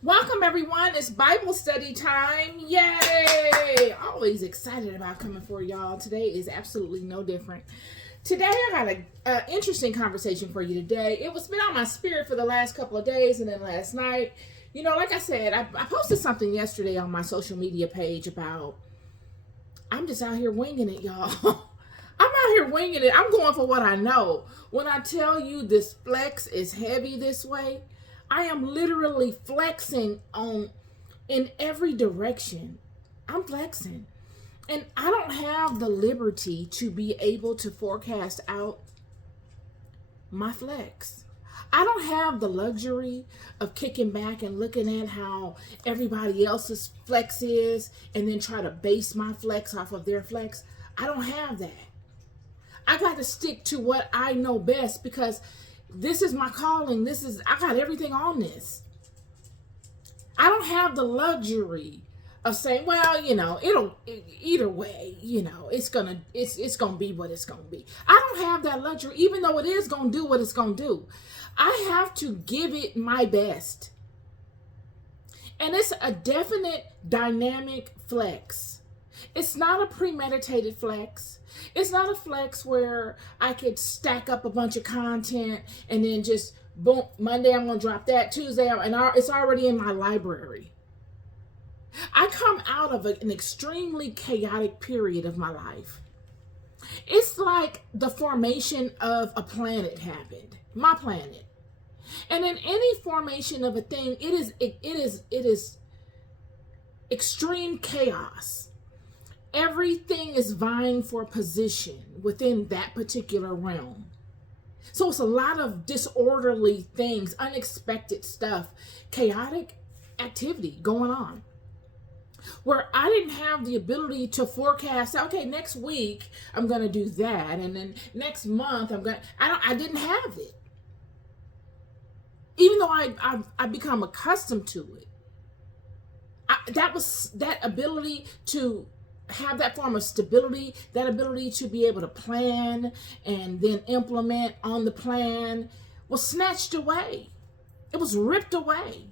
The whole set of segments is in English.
Welcome everyone. It's Bible study time. Yay! Always excited about coming for y'all. Today is absolutely no different. Today I got an interesting conversation for you today. It was been on my spirit for the last couple of days and then last night. You know, like I said, I posted something yesterday on my social media page about I'm just out here winging it, y'all. I'm out here winging it. I'm going for what I know. When I tell you this flex is heavy this way, I am literally flexing on in every direction. I'm flexing. And I don't have the liberty to be able to forecast out my flex. I don't have the luxury of kicking back and looking at how everybody else's flex is and then try to base my flex off of their flex. I don't have that. I got to stick to what I know best because this is my calling. I got everything on this. I don't have the luxury of saying, well, either way, it's gonna be what it's gonna be. I don't have that luxury, even though it is gonna do what it's gonna do. I have to give it my best. And it's a definite dynamic flex. It's not a premeditated flex. It's not a flex where I could stack up a bunch of content and then just boom, Monday I'm going to drop that, Tuesday, and it's already in my library. I come out of an extremely chaotic period of my life. It's like the formation of a planet happened, my planet. And in any formation of a thing, it is extreme chaos. Everything is vying for position within that particular realm. So it's a lot of disorderly things, unexpected stuff, chaotic activity going on. Where I didn't have the ability to forecast, okay, next week I'm going to do that. And then next month I didn't have it. Even though I've become accustomed to it. That ability to have that form of stability, that ability to be able to plan and then implement on the plan was snatched away. It was ripped away.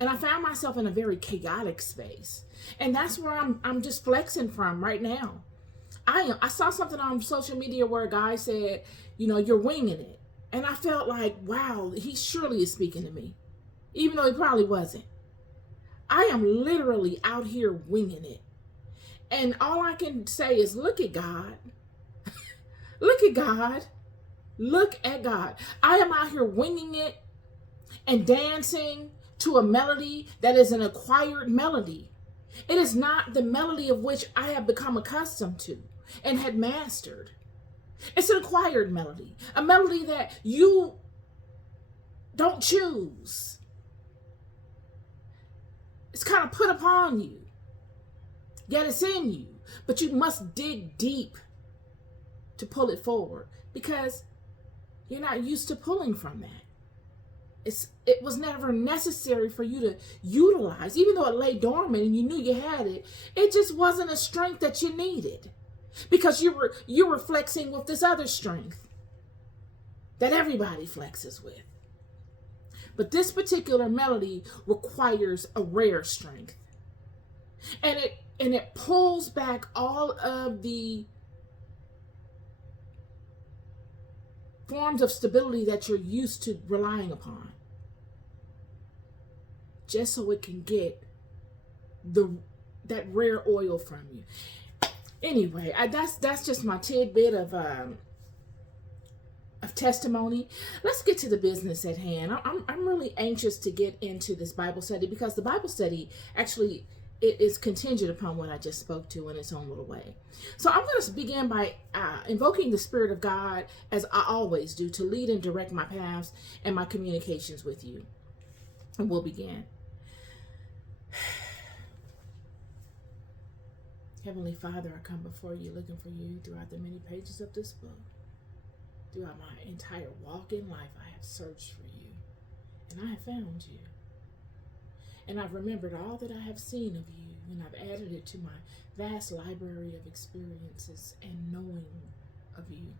And I found myself in a very chaotic space. And that's where I'm just flexing from right now. I saw something on social media where a guy said, you're winging it. And I felt like, wow, he surely is speaking to me. Even though he probably wasn't. I am literally out here winging it. And all I can say is, look at God. Look at God. Look at God. I am out here winging it and dancing to a melody that is an acquired melody. It is not the melody of which I have become accustomed to and had mastered. It's an acquired melody, a melody that you don't choose. It's kind of put upon you. Yet it's in you, but you must dig deep to pull it forward because you're not used to pulling from that. It was never necessary for you to utilize, even though it lay dormant and you knew you had it. It just wasn't a strength that you needed because you were flexing with this other strength that everybody flexes with. But this particular melody requires a rare strength, and it pulls back all of the forms of stability that you're used to relying upon, just so it can get that rare oil from you. Anyway, that's just my tidbit of testimony. Let's get to the business at hand. I'm really anxious to get into this Bible study because the Bible study actually it is contingent upon what I just spoke to in its own little way. So I'm going to begin by invoking the Spirit of God, as I always do, to lead and direct my paths and my communications with you. And we'll begin. Heavenly Father, I come before you looking for you throughout the many pages of this book. Throughout my entire walk in life, I have searched for you, and I have found you. And I've remembered all that I have seen of you, and I've added it to my vast library of experiences and knowing of you.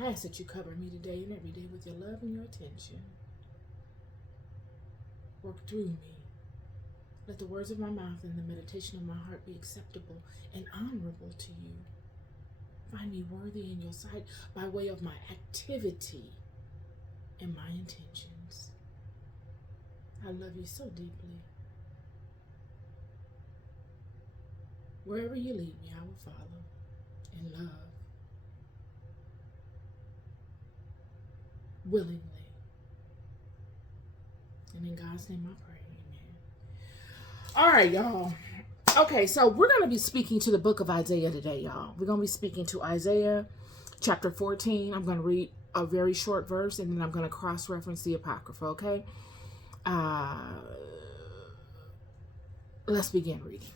I ask that you cover me today and every day with your love and your attention. Work through me. Let the words of my mouth and the meditation of my heart be acceptable and honorable to you. Find me worthy in your sight by way of my activity and my intentions. I love you so deeply. Wherever you lead me, I will follow in love, willingly. And in God's name I pray, amen. All right, y'all. Okay, so we're going to be speaking to the book of Isaiah today, y'all. We're going to be speaking to Isaiah chapter 14. I'm going to read a very short verse, and then I'm going to cross-reference the Apocrypha, okay? Let's begin reading.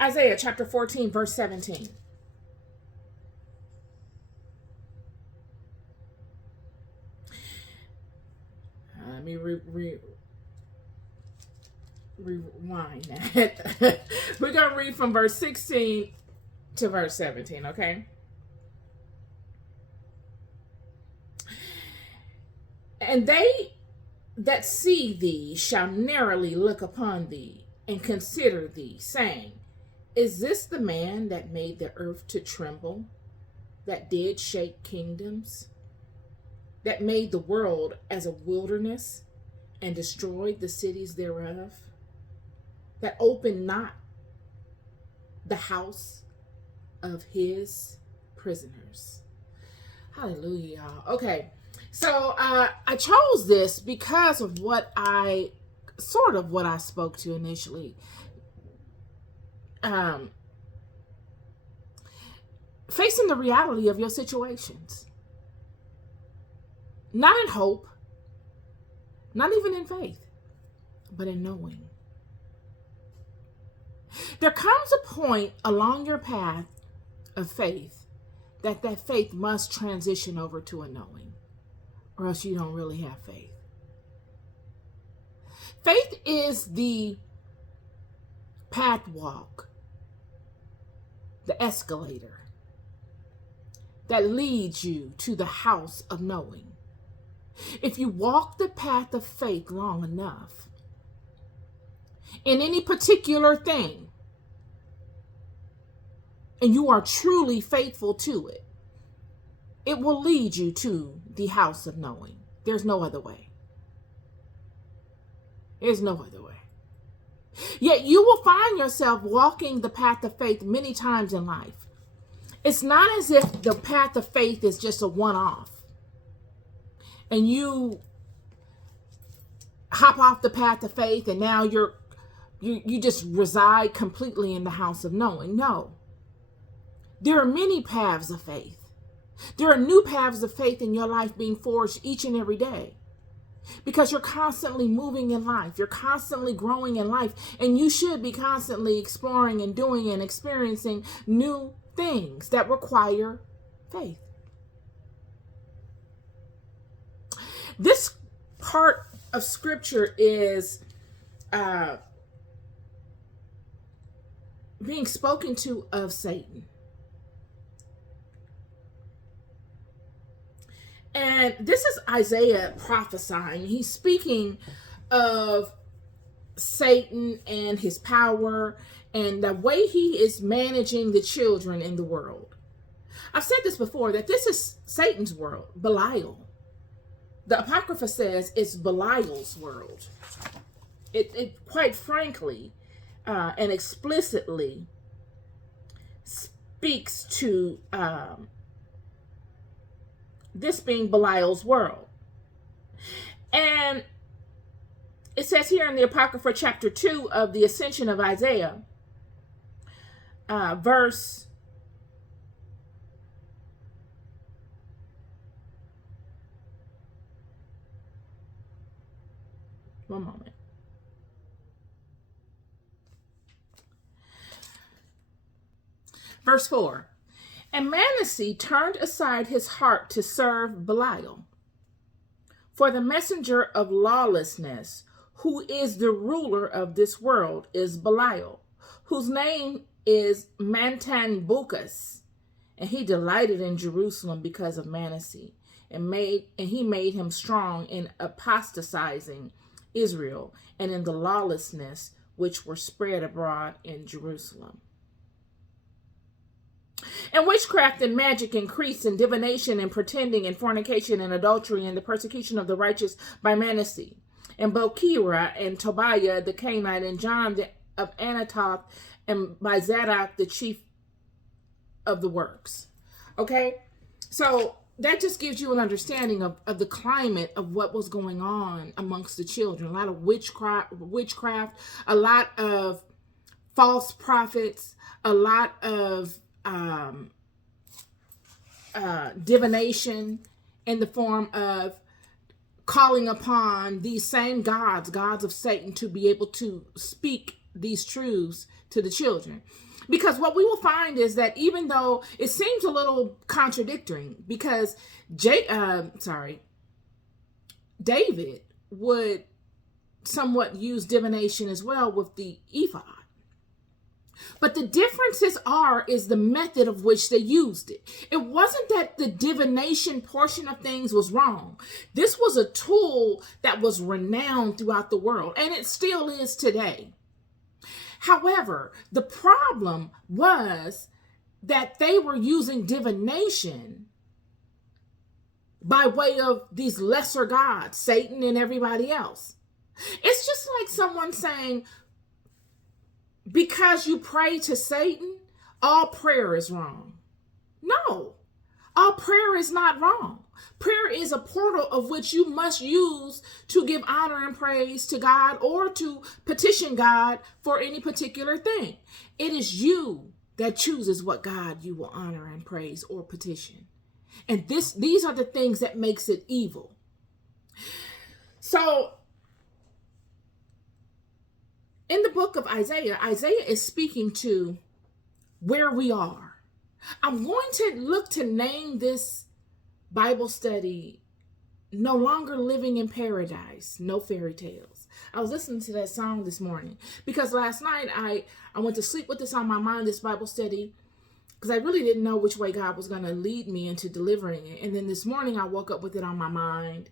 Isaiah chapter 14, verse 17. Let me rewind that. We're going to read from verse 16 to verse 17, okay? And they that see thee shall narrowly look upon thee and consider thee, saying, is this the man that made the earth to tremble, that did shake kingdoms, that made the world as a wilderness and destroyed the cities thereof, that opened not the house of his prisoners? Hallelujah, y'all. Okay, so I chose this because of what I spoke to initially. Facing the reality of your situations. Not in hope, not even in faith, but in knowing. There comes a point along your path of faith that faith must transition over to a knowing, or else you don't really have faith. Faith is the path walk, the escalator that leads you to the house of knowing. If you walk the path of faith long enough in any particular thing, and you are truly faithful to it, it will lead you to the house of knowing. There's no other way. There's no other way. Yet you will find yourself walking the path of faith many times in life. It's not as if the path of faith is just a one-off and you hop off the path of faith and now you just reside completely in the house of knowing. No. There are many paths of faith. There are new paths of faith in your life being forged each and every day. Because you're constantly moving in life. You're constantly growing in life. And you should be constantly exploring and doing and experiencing new things that require faith. This part of scripture is being spoken to of Satan. And this is Isaiah prophesying. He's speaking of Satan and his power and the way he is managing the children in the world. I've said this before, that this is Satan's world, Belial. The Apocrypha says it's Belial's world. It quite frankly and explicitly speaks to this being Belial's world. And it says here in the Apocrypha chapter 2 of the Ascension of Isaiah, verse 1 moment. Verse 4. And Manasseh turned aside his heart to serve Belial. For the messenger of lawlessness, who is the ruler of this world, is Belial, whose name is Mantanbukas, And he delighted in Jerusalem because of Manasseh, and he made him strong in apostatizing Israel and in the lawlessness which were spread abroad in Jerusalem. And witchcraft and magic increased, and divination and pretending and fornication and adultery and the persecution of the righteous by Manasseh. And Bochira and Tobiah the Canaanite and John of Anatoth and by Zadok the chief of the works. Okay, so that just gives you an understanding of the climate of what was going on amongst the children. A lot of witchcraft, a lot of false prophets, a lot of divination in the form of calling upon these same gods of Satan, to be able to speak these truths to the children. Because what we will find is that even though it seems a little contradictory, because David would somewhat use divination as well with the ephod. But the differences is the method of which they used it. It wasn't that the divination portion of things was wrong. This was a tool that was renowned throughout the world, and it still is today. However, the problem was that they were using divination by way of these lesser gods, Satan and everybody else. It's just like someone saying, because you pray to Satan, all prayer is wrong. No, all prayer is not wrong. Prayer is a portal of which you must use to give honor and praise to God, or to petition God for any particular thing. It is you that chooses what God you will honor and praise or petition. And these are the things that makes it evil. So in the book of Isaiah is speaking to where we are. I'm going to look to name this Bible study No Longer Living in Paradise, No Fairy Tales. I was listening to that song this morning because last night I went to sleep with this on my mind, this Bible study, because I really didn't know which way God was going to lead me into delivering it. And then this morning I woke up with it on my mind.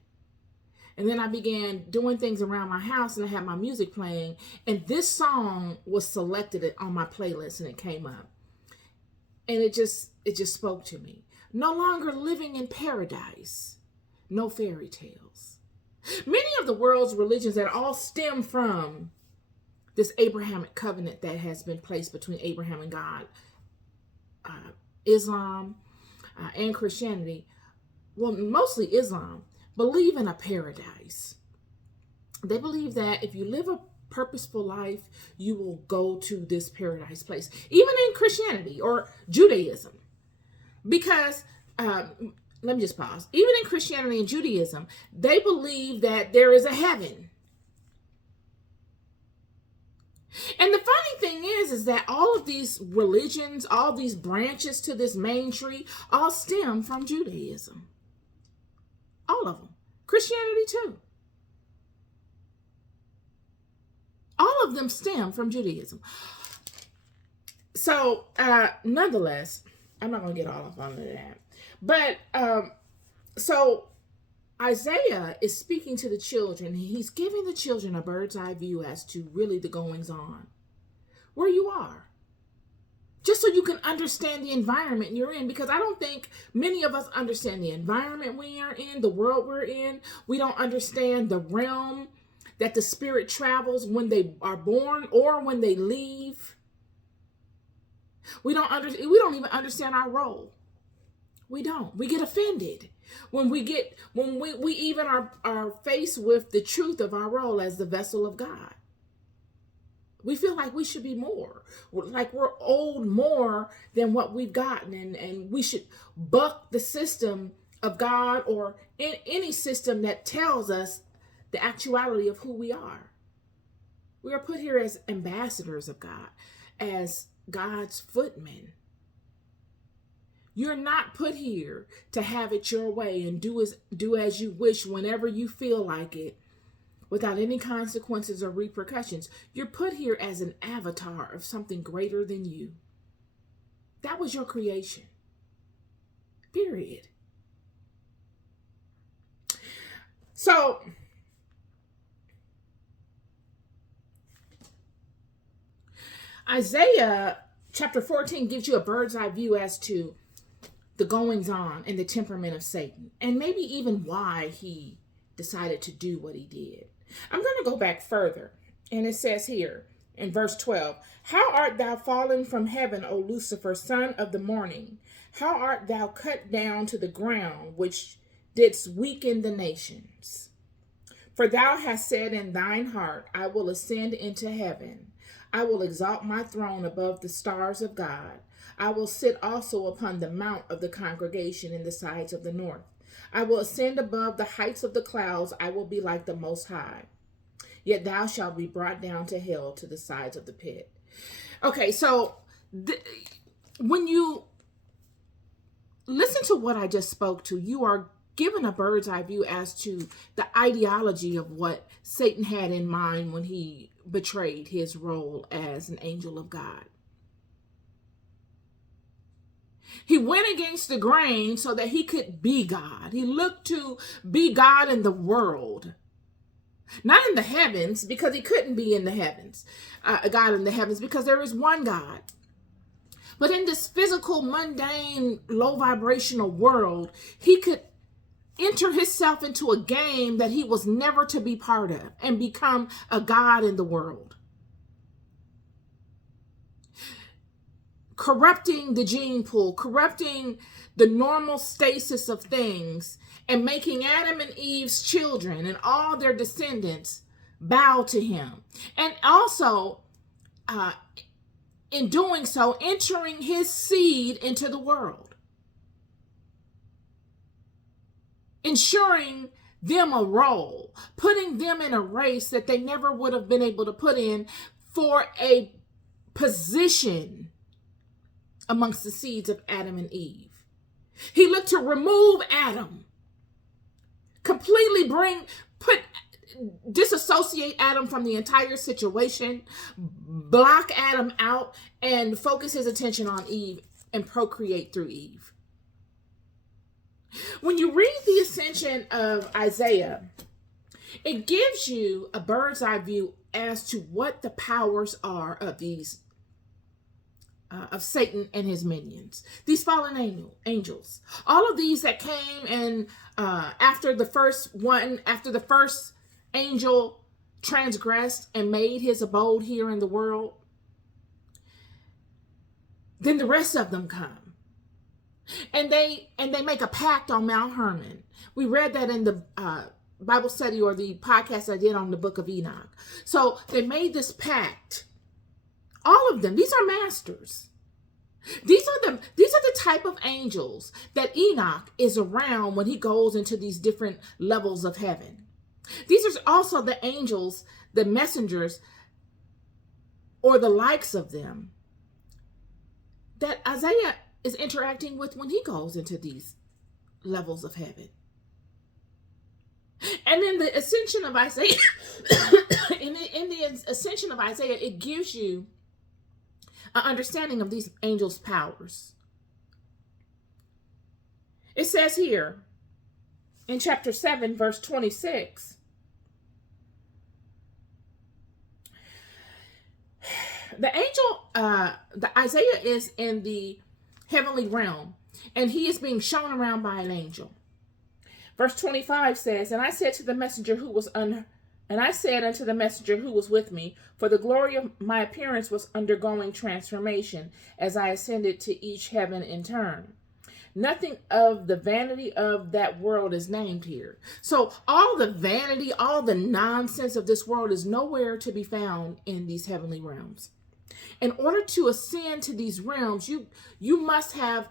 And then I began doing things around my house, and I had my music playing, and this song was selected on my playlist, and it came up. And it just spoke to me. No longer living in paradise, no fairy tales. Many of the world's religions that all stem from this Abrahamic covenant that has been placed between Abraham and God, Islam and Christianity, well, mostly Islam, believe in a paradise. They believe that if you live a purposeful life, you will go to this paradise place, even in Christianity or Judaism. Because, let me just pause. Even in Christianity and Judaism, they believe that there is a heaven. And the funny thing is that all of these religions, all these branches to this main tree, all stem from Judaism. All of them. Christianity too. All of them stem from Judaism. So, nonetheless, I'm not going to get all up on that. But, so Isaiah is speaking to the children. He's giving the children a bird's eye view as to really the goings on, where you are. Just so you can understand the environment you're in, because I don't think many of us understand the environment we are in, the world we're in. We don't understand the realm that the spirit travels when they are born or when they leave. We don't even understand our role. We don't. We get offended when we even are faced with the truth of our role as the vessel of God. We feel like we should be more, like we're owed more than what we've gotten, and we should buck the system of God or in any system that tells us the actuality of who we are. We are put here as ambassadors of God, as God's footmen. You're not put here to have it your way and do as you wish whenever you feel like it, without any consequences or repercussions. You're put here as an avatar of something greater than you. That was your creation. Period. So, Isaiah chapter 14 gives you a bird's eye view as to the goings on and the temperament of Satan, and maybe even why he decided to do what he did. I'm going to go back further, and it says here in verse 12, "How art thou fallen from heaven, O Lucifer, son of the morning? How art thou cut down to the ground, which didst weaken the nations? For thou hast said in thine heart, I will ascend into heaven. I will exalt my throne above the stars of God. I will sit also upon the mount of the congregation in the sides of the north. I will ascend above the heights of the clouds. I will be like the Most High. Yet thou shalt be brought down to hell, to the sides of the pit." Okay, so when you listen to what I just spoke to, you are given a bird's eye view as to the ideology of what Satan had in mind when he betrayed his role as an angel of God. He went against the grain so that he could be God. He looked to be God in the world. Not in the heavens, because he couldn't be in the heavens. God in the heavens, because there is one God. But in this physical, mundane, low vibrational world, he could enter himself into a game that he was never to be part of and become a God in the world. Corrupting the gene pool, corrupting the normal stasis of things, and making Adam and Eve's children and all their descendants bow to him. And also, in doing so, entering his seed into the world. Ensuring them a role, putting them in a race that they never would have been able to put in for a position amongst the seeds of Adam and Eve. He looked to remove Adam, completely disassociate Adam from the entire situation, block Adam out, and focus his attention on Eve and procreate through Eve. When you read the ascension of Isaiah, it gives you a bird's eye view as to what the powers are of these of Satan and his minions, these fallen angels, all of these that came and after the first angel transgressed and made his abode here in the world, then the rest of them come. And they make a pact on Mount Hermon. We read that in the Bible study or the podcast I did on the book of Enoch. So they made this pact. All of them. These are masters. These are the type of angels that Enoch is around when he goes into these different levels of heaven. These are also the angels, the messengers, or the likes of them that Isaiah is interacting with when he goes into these levels of heaven. And in the ascension of Isaiah, in the ascension of Isaiah, it gives you an understanding of these angels' powers. It says here in chapter 7, verse 26, the Isaiah is in the heavenly realm, and he is being shown around by an angel. Verse 25 says, And I said unto the messenger who was with me, for the glory of my appearance was undergoing transformation as I ascended to each heaven in turn. Nothing of the vanity of that world is named here. So all the vanity, all the nonsense of this world is nowhere to be found in these heavenly realms. In order to ascend to these realms, you must have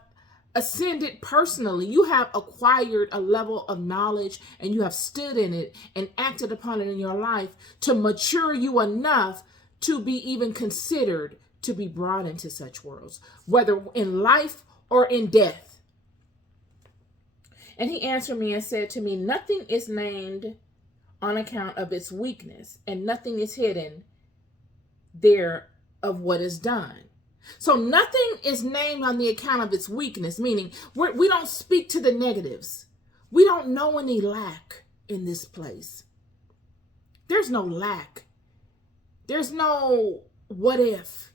ascended personally. You have acquired a level of knowledge, and you have stood in it and acted upon it in your life to mature you enough to be even considered to be brought into such worlds, whether in life or in death. And he answered me and said to me, Nothing is named on account of its weakness, and nothing is hidden there of what is done. So nothing is named on the account of its weakness, meaning we don't speak to the negatives. We don't know any lack in this place. There's no lack. There's no what if.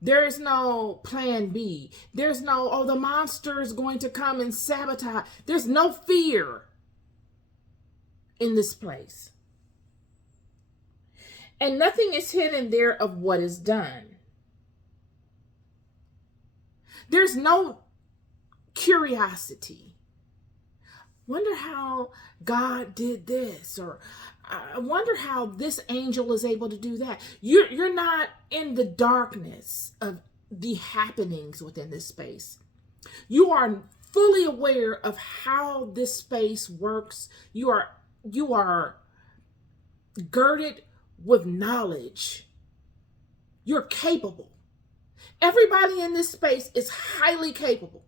There's no plan B. There's no, oh, the monster is going to come and sabotage. There's no fear in this place. And nothing is hidden there of what is done. There's no curiosity. Wonder how God did this, or I wonder how this angel is able to do that. You're not in the darkness of the happenings within this space. You are fully aware of how this space works. You are girded with knowledge. You're capable. Everybody in this space is highly capable.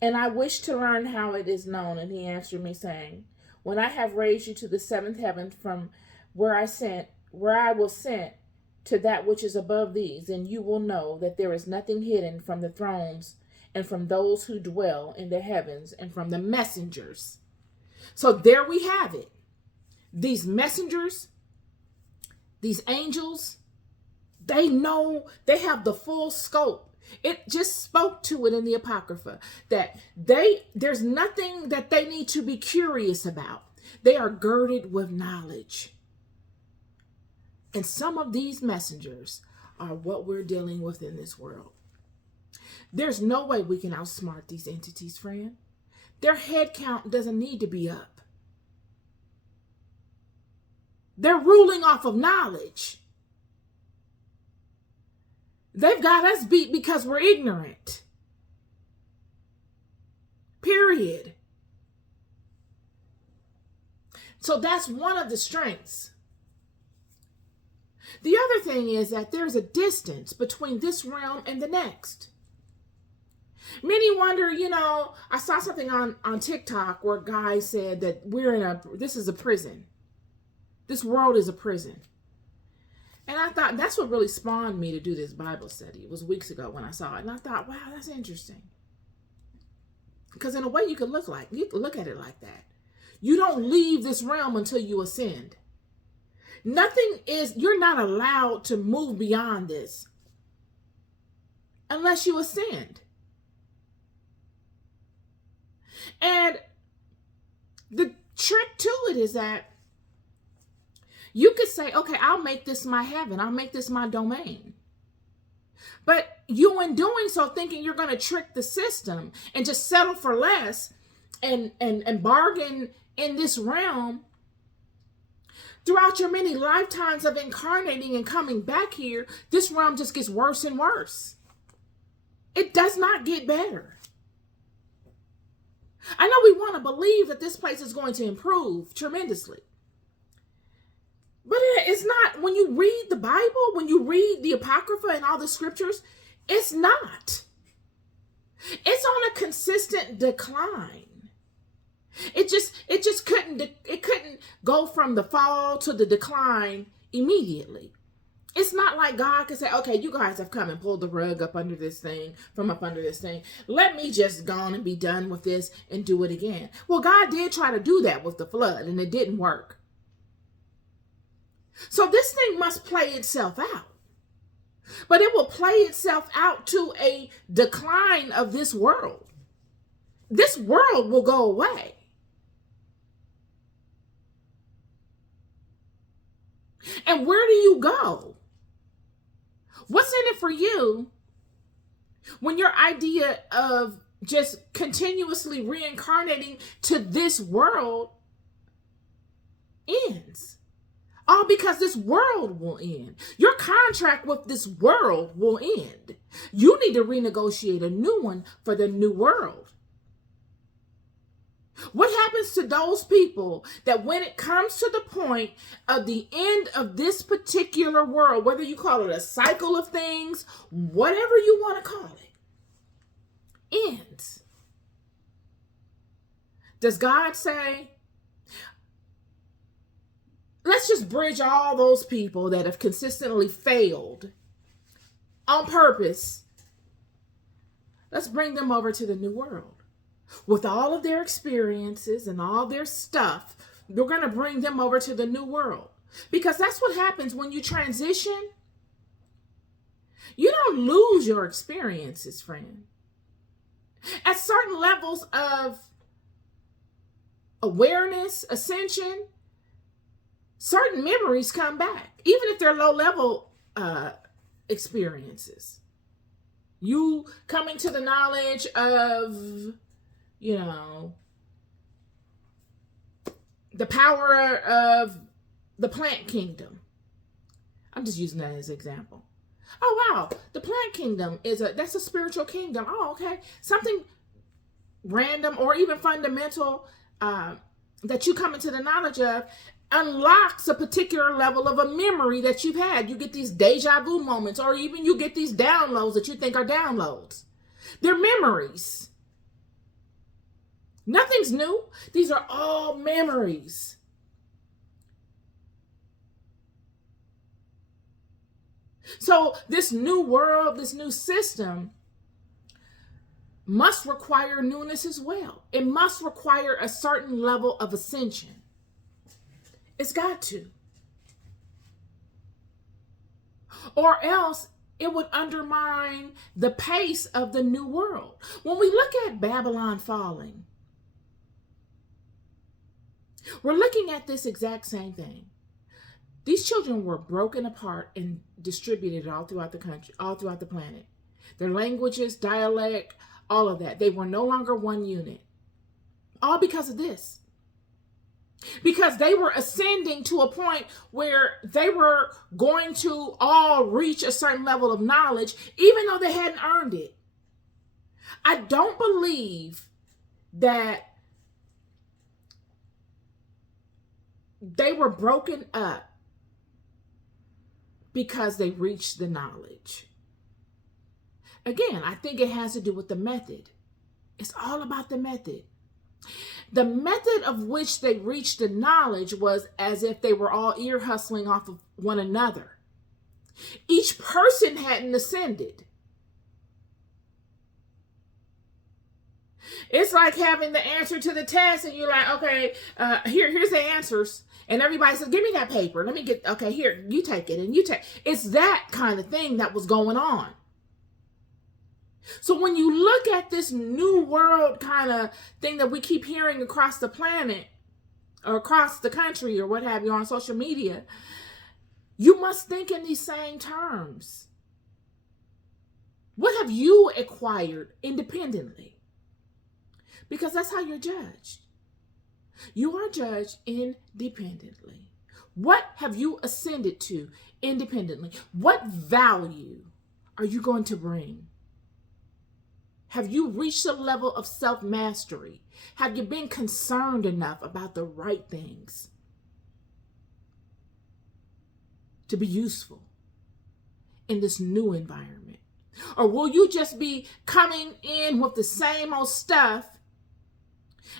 And I wish to learn how it is known. And he answered me, saying, when I have raised you to the seventh heaven, from where I will send to that which is above these, and you will know that there is nothing hidden from the thrones and from those who dwell in the heavens and from the messengers. So there we have it. These messengers, these angels, they know, they have the full scope. It just spoke to it in the Apocrypha that there's nothing that they need to be curious about. They are girded with knowledge. And some of these messengers are what we're dealing with in this world. There's no way we can outsmart these entities, friend. Their head count doesn't need to be up. They're ruling off of knowledge. They've got us beat because we're ignorant. Period. So that's one of the strengths. The other thing is that there's a distance between this realm and the next. Many wonder, I saw something on TikTok where a guy said that this is a prison. This world is a prison. And I thought that's what really spawned me to do this Bible study. It was weeks ago when I saw it. And I thought, wow, that's interesting. Because in a way you could look at it like that. You don't leave this realm until you ascend. You're not allowed to move beyond this unless you ascend. And the trick to it is that you could say, okay, I'll make this my heaven. I'll make this my domain. But you, in doing so, thinking you're going to trick the system and just settle for less and bargain in this realm, throughout your many lifetimes of incarnating and coming back here, this realm just gets worse and worse. It does not get better. I know we want to believe that this place is going to improve tremendously. But it's not. When you read the Bible, when you read the Apocrypha and all the scriptures, it's not. It's on a consistent decline. It just couldn't go from the fall to the decline immediately. It's not like God could say, okay, you guys have come and pulled the rug up under this thing, from up under this thing. Let me just go on and be done with this and do it again. Well, God did try to do that with the flood, and it didn't work. So this thing must play itself out. But it will play itself out to a decline of this world. This world will go away. And where do you go? What's in it for you when your idea of just continuously reincarnating to this world ends? All because this world will end. Your contract with this world will end. You need to renegotiate a new one for the new world. What happens to those people that when it comes to the point of the end of this particular world, whether you call it a cycle of things, whatever you want to call it, ends? Does God say, let's just bridge all those people that have consistently failed on purpose. Let's bring them over to the new world. With all of their experiences and all their stuff, we're going to bring them over to the new world. Because that's what happens when you transition. You don't lose your experiences, friend. At certain levels of awareness, ascension, certain memories come back, even if they're low-level experiences. You coming to the knowledge of, the power of the plant kingdom. I'm just using that as an example. Oh, wow. The plant kingdom that's a spiritual kingdom. Oh, okay. Something random or even fundamental that you come into the knowledge of unlocks a particular level of a memory that you've had. You get these deja vu moments, or even you get these downloads that you think are downloads. They're memories. Nothing's new. These are all memories. So this new world, this new system must require newness as well. It must require a certain level of ascension. It's got to. Or else it would undermine the pace of the new world. When we look at Babylon falling, we're looking at this exact same thing. These children were broken apart and distributed all throughout the country, all throughout the planet. Their languages, dialect, all of that. They were no longer one unit. All because of this. Because they were ascending to a point where they were going to all reach a certain level of knowledge, even though they hadn't earned it. I don't believe that they were broken up because they reached the knowledge. Again, I think it has to do with the method. It's all about the method. The method of which they reached the knowledge was as if they were all ear hustling off of one another. Each person hadn't ascended. It's like having the answer to the test and you're like, okay, here's the answers. And everybody says, give me that paper. Let me get, okay, here, you take it and you take. It's that kind of thing that was going on. So when you look at this new world kind of thing that we keep hearing across the planet or across the country or what have you on social media, you must think in these same terms. What have you acquired independently? Because that's how you're judged. You are judged independently. What have you ascended to independently? What value are you going to bring? Have you reached a level of self-mastery? Have you been concerned enough about the right things to be useful in this new environment? Or will you just be coming in with the same old stuff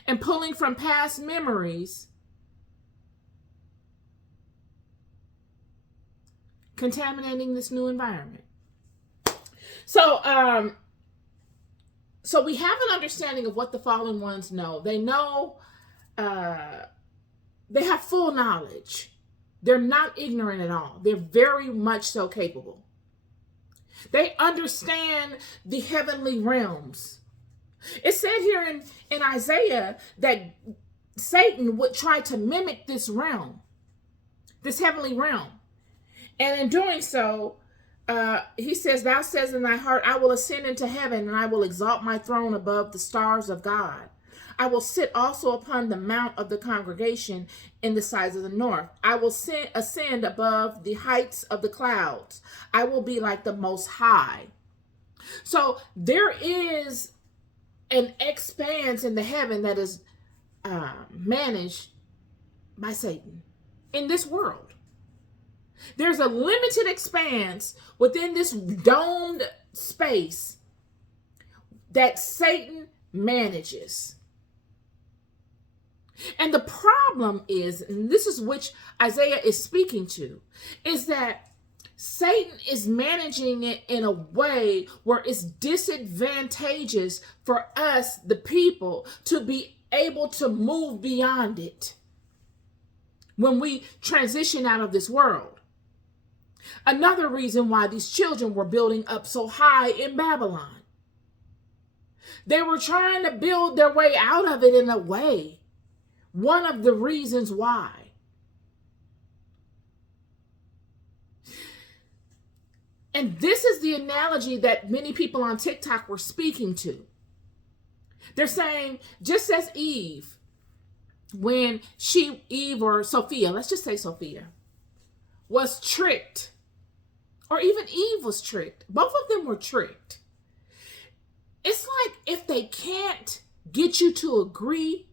and pulling from past memories, contaminating this new environment? So we have an understanding of what the fallen ones know. They know, they have full knowledge. They're not ignorant at all. They're very much so capable. They understand the heavenly realms. It said here in Isaiah that Satan would try to mimic this realm, this heavenly realm. And in doing so, he says, thou says in thy heart, I will ascend into heaven and I will exalt my throne above the stars of God. I will sit also upon the mount of the congregation in the sides of the north. I will ascend above the heights of the clouds. I will be like the Most High. So there is an expanse in the heaven that is managed by Satan in this world. There's a limited expanse within this domed space that Satan manages. And the problem is, and this is which Isaiah is speaking to, is that Satan is managing it in a way where it's disadvantageous for us, the people, to be able to move beyond it when we transition out of this world. Another reason why these children were building up so high in Babylon. They were trying to build their way out of it in a way. One of the reasons why. And this is the analogy that many people on TikTok were speaking to. They're saying, just as Eve, when Eve or Sophia, let's just say Sophia, was tricked, or even Eve was tricked. Both of them were tricked. It's like if they can't get you to agree,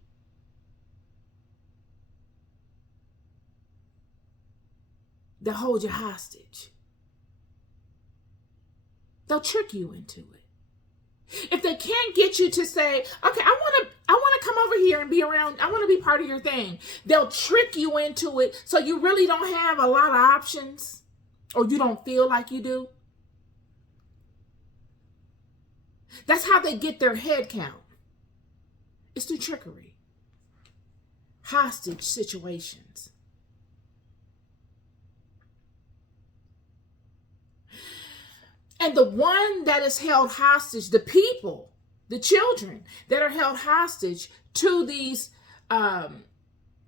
they'll hold you hostage. They'll trick you into it. If they can't get you to say, okay, I want to come over here and be around, I want to be part of your thing, they'll trick you into it so you really don't have a lot of options, or you don't feel like you do. That's how they get their head count. It's through trickery. Hostage situations. And the one that is held hostage, the people, the children that are held hostage to these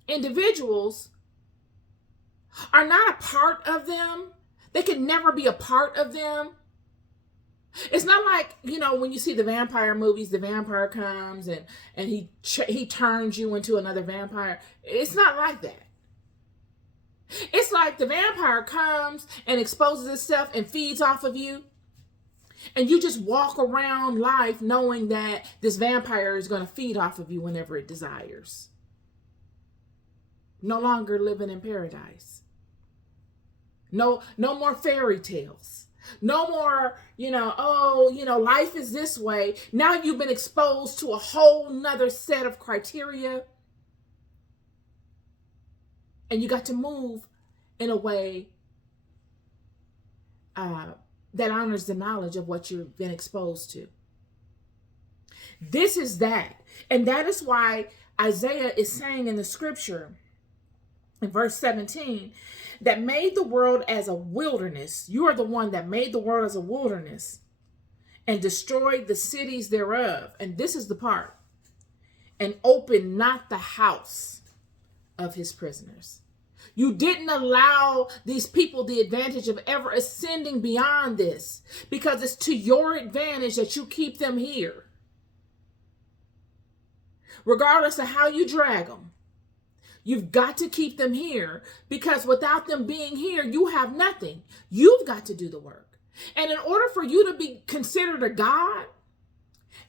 individuals are not a part of them. They can never be a part of them. It's not like, when you see the vampire movies, the vampire comes and he turns you into another vampire. It's not like that. It's like the vampire comes and exposes itself and feeds off of you. And you just walk around life knowing that this vampire is going to feed off of you whenever it desires. No longer living in paradise. No more fairy tales. No more, life is this way. Now you've been exposed to a whole nother set of criteria. And you got to move in a way that honors the knowledge of what you've been exposed to. This is that. And that is why Isaiah is saying in the scripture, in verse 17, that made the world as a wilderness. You are the one that made the world as a wilderness and destroyed the cities thereof. And this is the part. And opened not the house of his prisoners. You didn't allow these people the advantage of ever ascending beyond this, because it's to your advantage that you keep them here. Regardless of how you drag them, you've got to keep them here, because without them being here, you have nothing. You've got to do the work. And in order for you to be considered a God,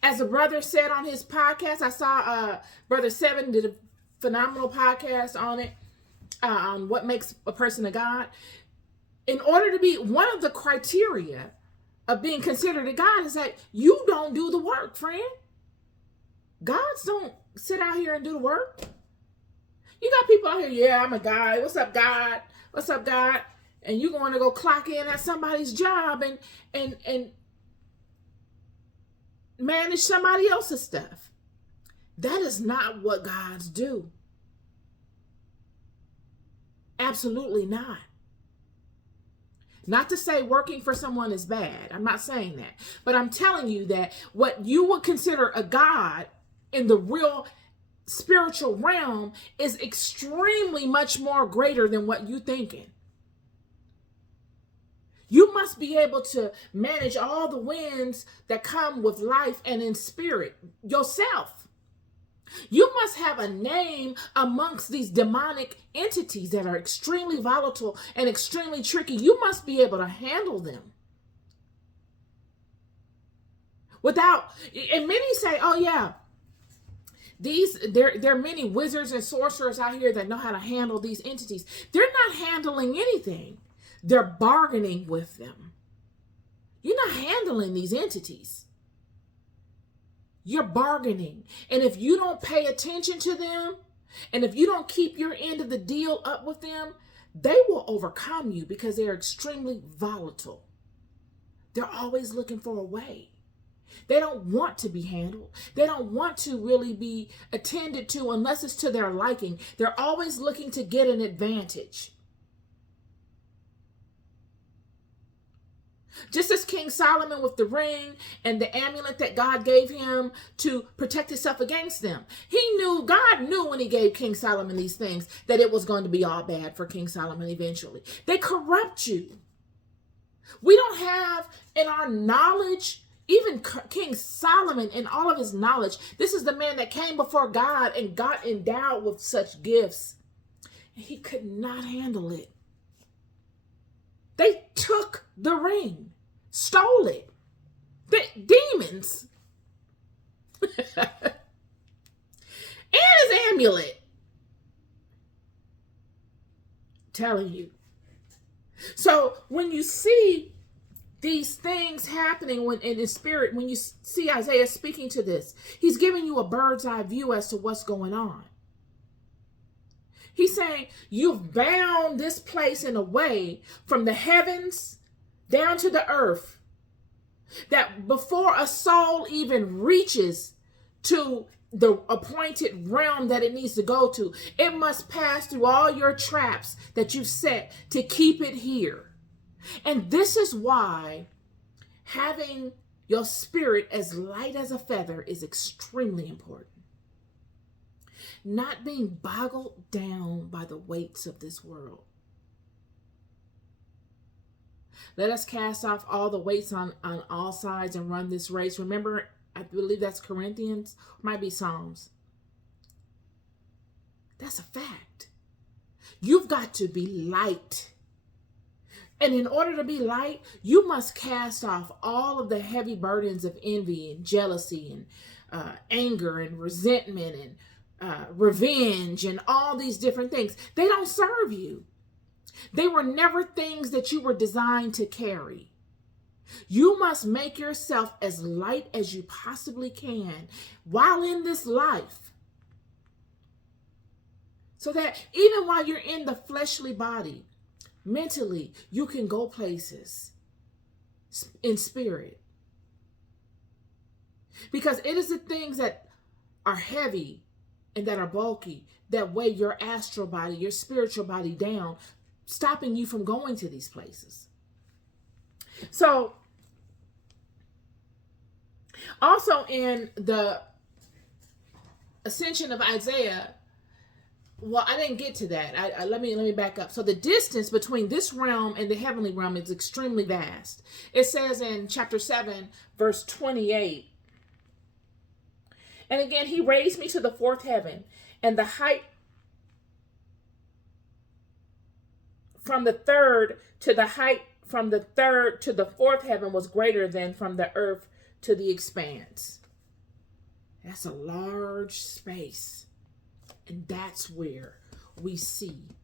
as a brother said on his podcast, I saw Brother Seven did a phenomenal podcast on it. On what makes a person a God. In order to be, one of the criteria of being considered a God is that you don't do the work, friend. Gods don't sit out here and do the work. You got people out here, yeah, I'm a God. What's up, God? What's up, God? And you're going to go clock in at somebody's job and manage somebody else's stuff. That is not what gods do. Absolutely not. Not to say working for someone is bad. I'm not saying that. But I'm telling you that what you would consider a God in the real spiritual realm is extremely much more greater than what you're thinking. You must be able to manage all the winds that come with life and in spirit yourself. You must have a name amongst these demonic entities that are extremely volatile and extremely tricky. You must be able to handle them. And many say, oh yeah, there are many wizards and sorcerers out here that know how to handle these entities. They're not handling anything. They're bargaining with them. You're not handling these entities. You're bargaining. And if you don't pay attention to them, and if you don't keep your end of the deal up with them, they will overcome you because they're extremely volatile. They're always looking for a way. They don't want to be handled. They don't want to really be attended to unless it's to their liking. They're always looking to get an advantage. Just as King Solomon with the ring and the amulet that God gave him to protect himself against them. God knew when he gave King Solomon these things that it was going to be all bad for King Solomon eventually. They corrupt you. We don't have in our knowledge, even King Solomon in all of his knowledge, this is the man that came before God and got endowed with such gifts. And he could not handle it. They took the ring, stole it. The demons. And his amulet. I'm telling you. So when you see these things happening in the spirit, when you see Isaiah speaking to this, he's giving you a bird's eye view as to what's going on. He's saying, you've bound this place in a way from the heavens down to the earth that before a soul even reaches to the appointed realm that it needs to go to, it must pass through all your traps that you've set to keep it here. And this is why having your spirit as light as a feather is extremely important. Not being boggled down by the weights of this world. Let us cast off all the weights on all sides and run this race. Remember, I believe that's Corinthians, might be Psalms. That's a fact. You've got to be light. And in order to be light, you must cast off all of the heavy burdens of envy and jealousy and anger and resentment and revenge and all these different things. They don't serve you. They were never things that you were designed to carry. You must make yourself as light as you possibly can while in this life, so that even while you're in the fleshly body, mentally, you can go places in spirit. Because it is the things that are heavy and that are bulky that weigh your astral body, your spiritual body down, stopping you from going to these places. So, also in the ascension of Isaiah, well, I didn't get to that. Let me back up. So the distance between this realm and the heavenly realm is extremely vast. It says in chapter 7, verse 28, and again, he raised me to the fourth heaven, and the height from the third to the fourth heaven was greater than from the earth to the expanse. That's a large space. And that's where we see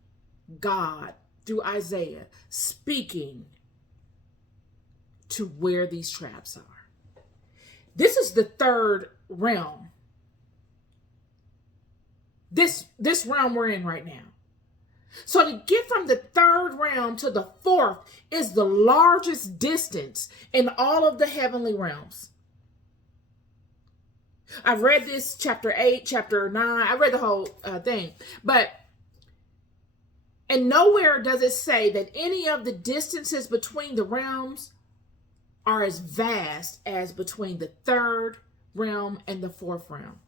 God, through Isaiah, speaking to where these traps are. This is the third realm. This realm we're in right now. So to get from the third realm to the fourth is the largest distance in all of the heavenly realms. I've read this chapter 8, chapter 9. I read the whole thing. And nowhere does it say that any of the distances between the realms are as vast as between the third realm and the fourth realm.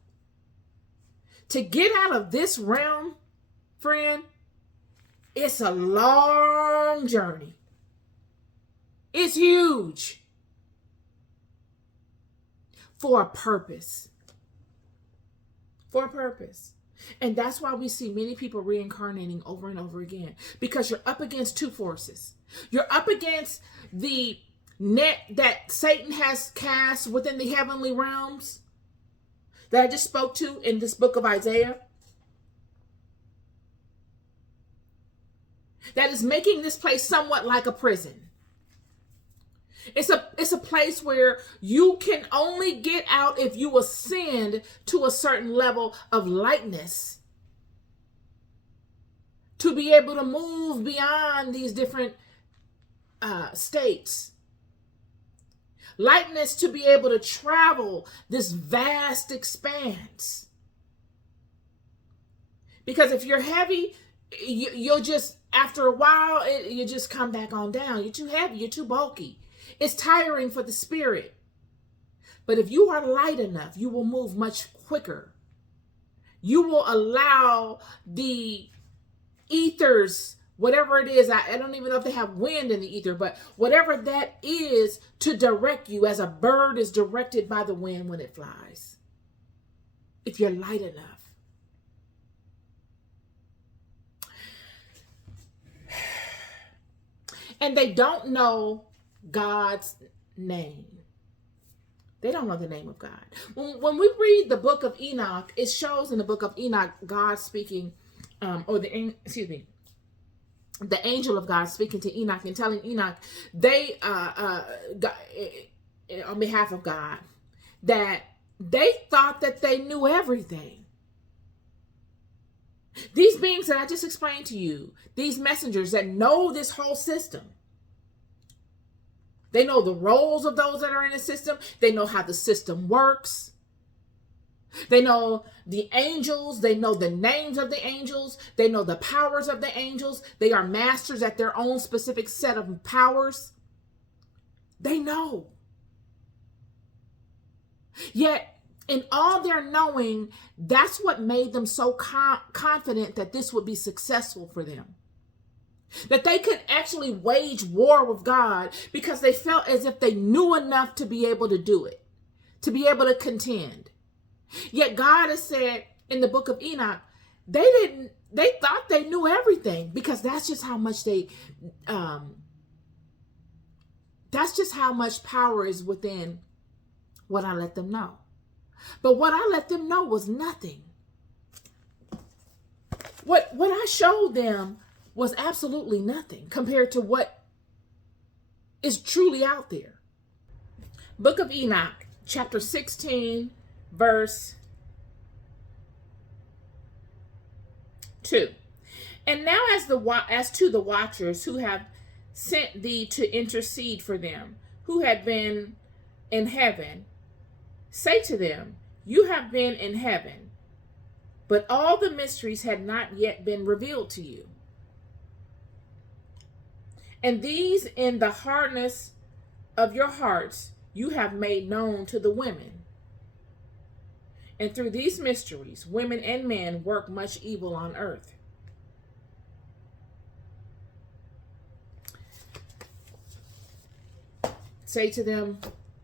To get out of this realm, friend, it's a long journey. It's huge. For a purpose. For a purpose. And that's why we see many people reincarnating over and over again. Because you're up against two forces. You're up against the net that Satan has cast within the heavenly realms that I just spoke to in this book of Isaiah. That is making this place somewhat like a prison. It's a place where you can only get out if you ascend to a certain level of lightness. to be able to move beyond these different states. Lightness to be able to travel this vast expanse. Because if you're heavy, you'll just, after a while, you just come back on down. You're too heavy, you're too bulky. It's tiring for the spirit. But if you are light enough, you will move much quicker. You will allow the ethers, whatever it is, I don't even know if they have wind in the ether, but whatever that is, to direct you as a bird is directed by the wind when it flies. If you're light enough. And they don't know God's name. They don't know the name of God. When we read the book of Enoch, it shows in the book of Enoch God speaking, the angel of God speaking to Enoch and telling Enoch, God, on behalf of God, that they thought that they knew everything. These beings that I just explained to you, these messengers that know this whole system, they know the roles of those that are in the system. They know how the system works. They know the angels. They know the names of the angels. They know the powers of the angels. They are masters at their own specific set of powers. They know. Yet, in all their knowing, that's what made them so confident that this would be successful for them. That they could actually wage war with God because they felt as if they knew enough to be able to do it, to be able to contend. Yet God has said in the book of Enoch, they thought they knew everything because that's just how much that's just how much power is within what I let them know. But what I let them know was nothing. What I showed them was absolutely nothing compared to what is truly out there. Book of Enoch, chapter 16, verse 2. And now as to the watchers who have sent thee to intercede for them, who had been in heaven, say to them, you have been in heaven, but all the mysteries had not yet been revealed to you. And these in the hardness of your hearts you have made known to the women. And through these mysteries, women and men work much evil on earth. Say to them,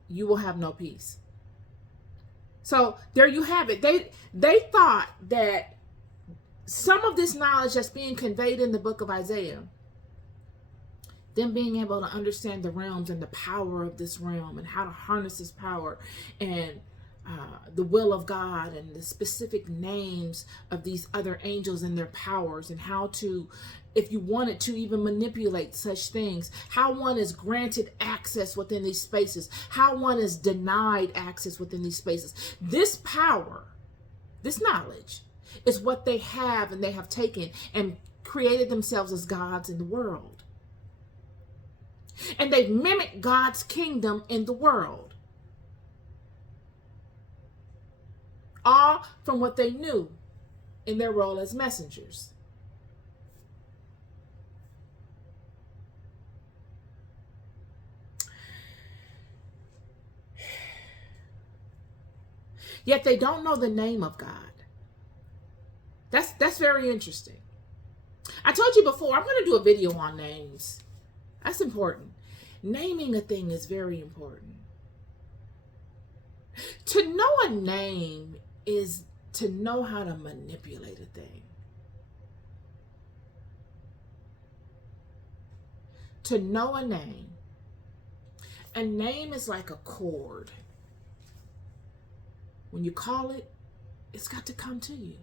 you will have no peace. So there you have it. They thought that some of this knowledge that's being conveyed in the book of Isaiah, them being able to understand the realms and the power of this realm and how to harness this power and the will of God and the specific names of these other angels and their powers and how to, if you wanted to even manipulate such things, how one is granted access within these spaces, how one is denied access within these spaces. This power, this knowledge is what they have, and they have taken and created themselves as gods in the world. And they've mimicked God's kingdom in the world. All from what they knew in their role as messengers. Yet they don't know the name of God. That's very interesting. I told you before, I'm going to do a video on names. That's important. Naming a thing is very important. To know a name is to know how to manipulate a thing. To know a name is like a chord. When you call it, it's got to come to you.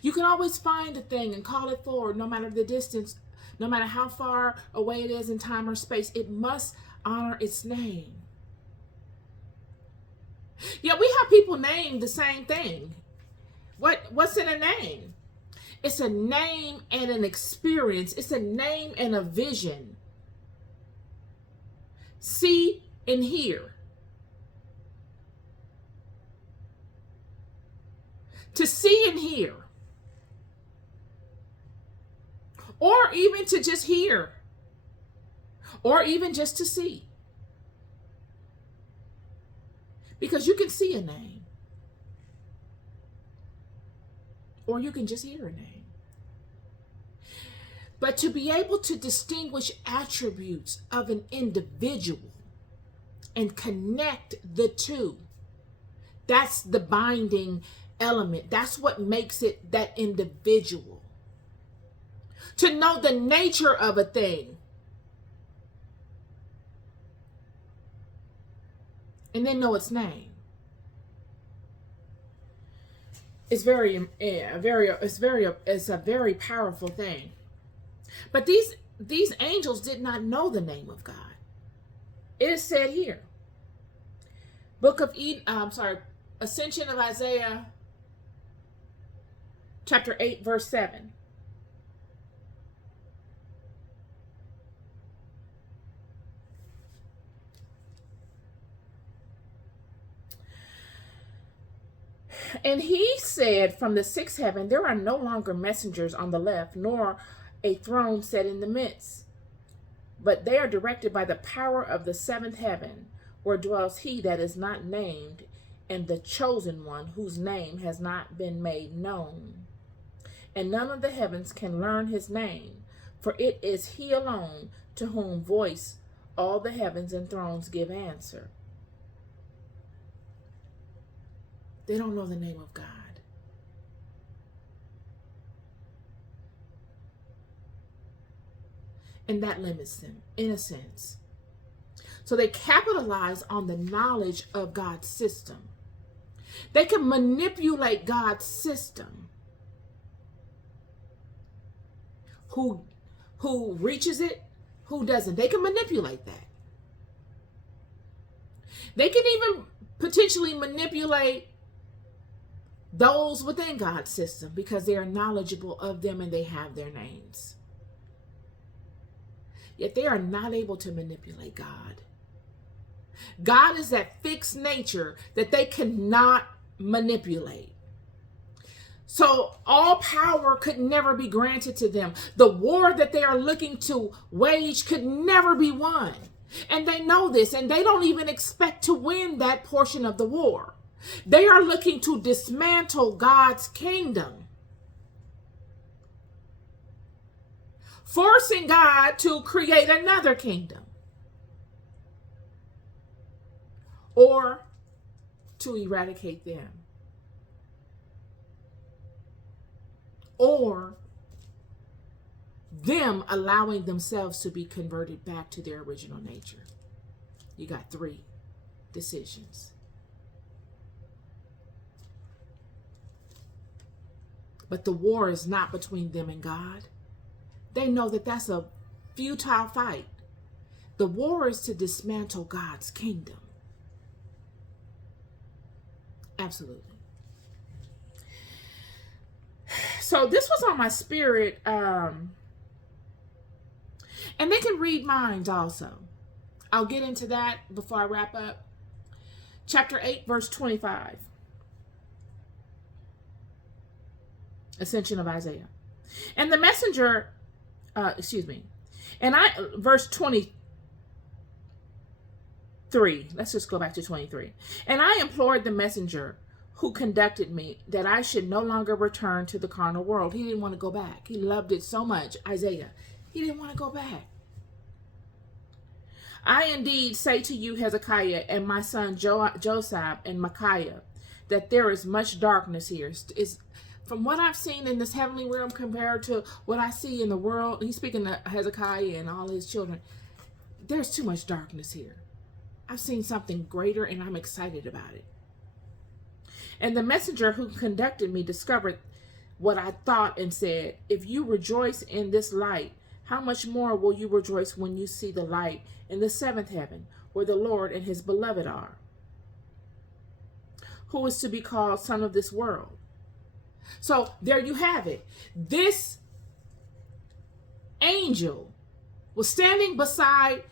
You can always find a thing and call it forward, no matter the distance, no matter how far away it is in time or space. It must honor its name. Yet we have people name the same thing. What's in a name? It's a name and an experience. It's a name and a vision. See and hear. To see and hear. Or even to just hear. Or even just to see. Because you can see a name. Or you can just hear a name. But to be able to distinguish attributes of an individual and connect the two, that's the binding element. That's what makes it that individual. To know the nature of a thing. And then know its name. It's a very powerful thing. But these angels did not know the name of God. It is said here. Ascension of Isaiah, chapter 8, verse 7. And he said, from the sixth heaven, there are no longer messengers on the left, nor a throne set in the midst, but they are directed by the power of the seventh heaven, where dwells he that is not named, and the chosen one, whose name has not been made known. And none of the heavens can learn his name, for it is he alone to whom voice all the heavens and thrones give answer. They don't know the name of God. And that limits them, in a sense. So they capitalize on the knowledge of God's system. They can manipulate God's system. Who reaches it, who doesn't. They can manipulate that. They can even potentially manipulate those within God's system because they are knowledgeable of them and they have their names. Yet they are not able to manipulate God. God is that fixed nature that they cannot manipulate. So all power could never be granted to them. The war that they are looking to wage could never be won. And they know this, and they don't even expect to win that portion of the war. They are looking to dismantle God's kingdom, forcing God to create another kingdom or to eradicate them, or them allowing themselves to be converted back to their original nature. You got 3 decisions. But the war is not between them and God. They know that that's a futile fight. The war is to dismantle God's kingdom. Absolutely. So this was on my spirit. And they can read minds also. I'll get into that before I wrap up. Chapter 8, verse 25. Ascension of Isaiah. And the messenger, verse 23. Let's just go back to 23. And I implored the messenger who conducted me that I should no longer return to the carnal world. He didn't want to go back. He loved it so much, Isaiah. He didn't want to go back. I indeed say to you, Hezekiah, and my son Josab and Micaiah, that there is much darkness here. From what I've seen in this heavenly realm compared to what I see in the world, he's speaking to Hezekiah and all his children, there's too much darkness here. I've seen something greater and I'm excited about it. And the messenger who conducted me discovered what I thought and said, if you rejoice in this light, how much more will you rejoice when you see the light in the seventh heaven, where the Lord and his beloved are, who is to be called Son of this world? So there you have it. This angel was standing beside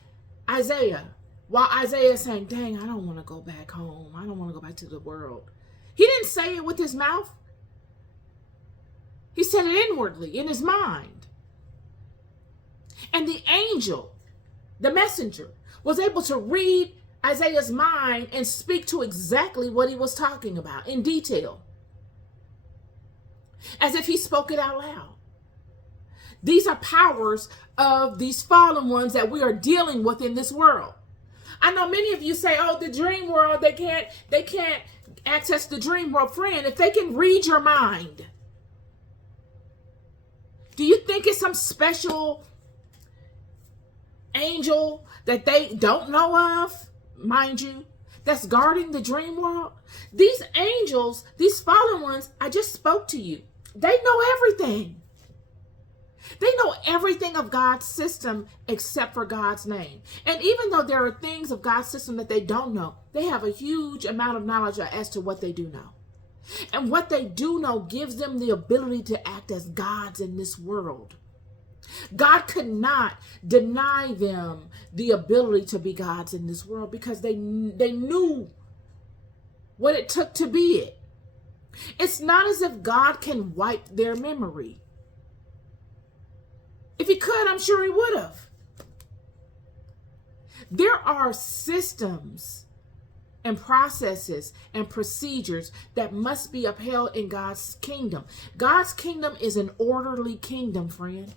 Isaiah while Isaiah is saying, dang, I don't want to go back home. I don't want to go back to the world. He didn't say it with his mouth. He said it inwardly in his mind. And the angel, the messenger, was able to read Isaiah's mind and speak to exactly what he was talking about in detail, as if he spoke it out loud. These are powers of these fallen ones that we are dealing with in this world. I know many of you say, oh, the dream world, they can't access the dream world. Friend, if they can read your mind, do you think it's some special angel that they don't know of, mind you, that's guarding the dream world? These angels, these fallen ones, I just spoke to you. They know everything. They know everything of God's system except for God's name. And even though there are things of God's system that they don't know, they have a huge amount of knowledge as to what they do know. And what they do know gives them the ability to act as gods in this world. God could not deny them the ability to be gods in this world because they knew what it took to be it. It's not as if God can wipe their memory. If he could, I'm sure he would have. There are systems and processes and procedures that must be upheld in God's kingdom. God's kingdom is an orderly kingdom, friend.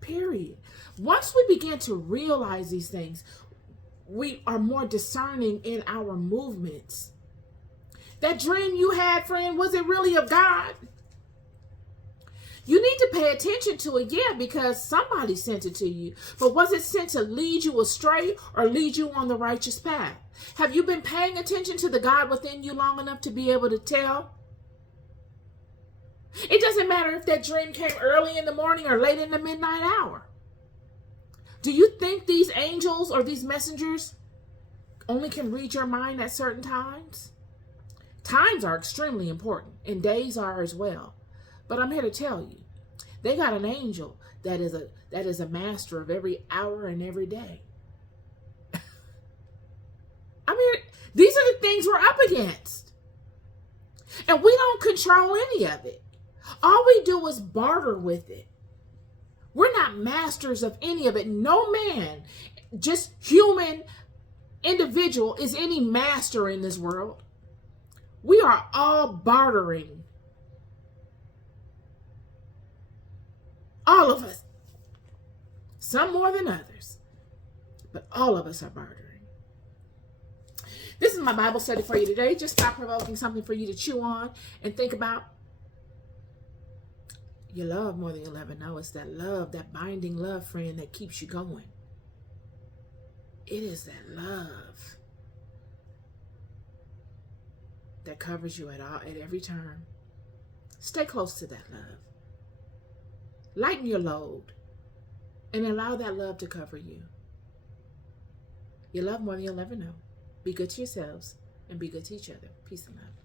Period. Once we begin to realize these things, we are more discerning in our movements. That dream you had, friend, was it really of God? You need to pay attention to it, yeah, because somebody sent it to you. But was it sent to lead you astray or lead you on the righteous path? Have you been paying attention to the God within you long enough to be able to tell? It doesn't matter if that dream came early in the morning or late in the midnight hour. Do you think these angels or these messengers only can read your mind at certain times? Times are extremely important, and days are as well. But I'm here to tell you, they got an angel that is a master of every hour and every day. I mean, these are the things we're up against. And we don't control any of it. All we do is barter with it. We're not masters of any of it. No man, just human individual, is any master in this world. We are all bartering. All of us. Some more than others. But all of us are bartering. This is my Bible study for you today. Just thought-provoking, something for you to chew on and think about. You love more than you'll ever know. It's that love, that binding love, friend, that keeps you going. It is that love that covers you at every turn. Stay close to that love. Lighten your load and allow that love to cover you. You love more than you'll ever know. Be good to yourselves and be good to each other. Peace and love.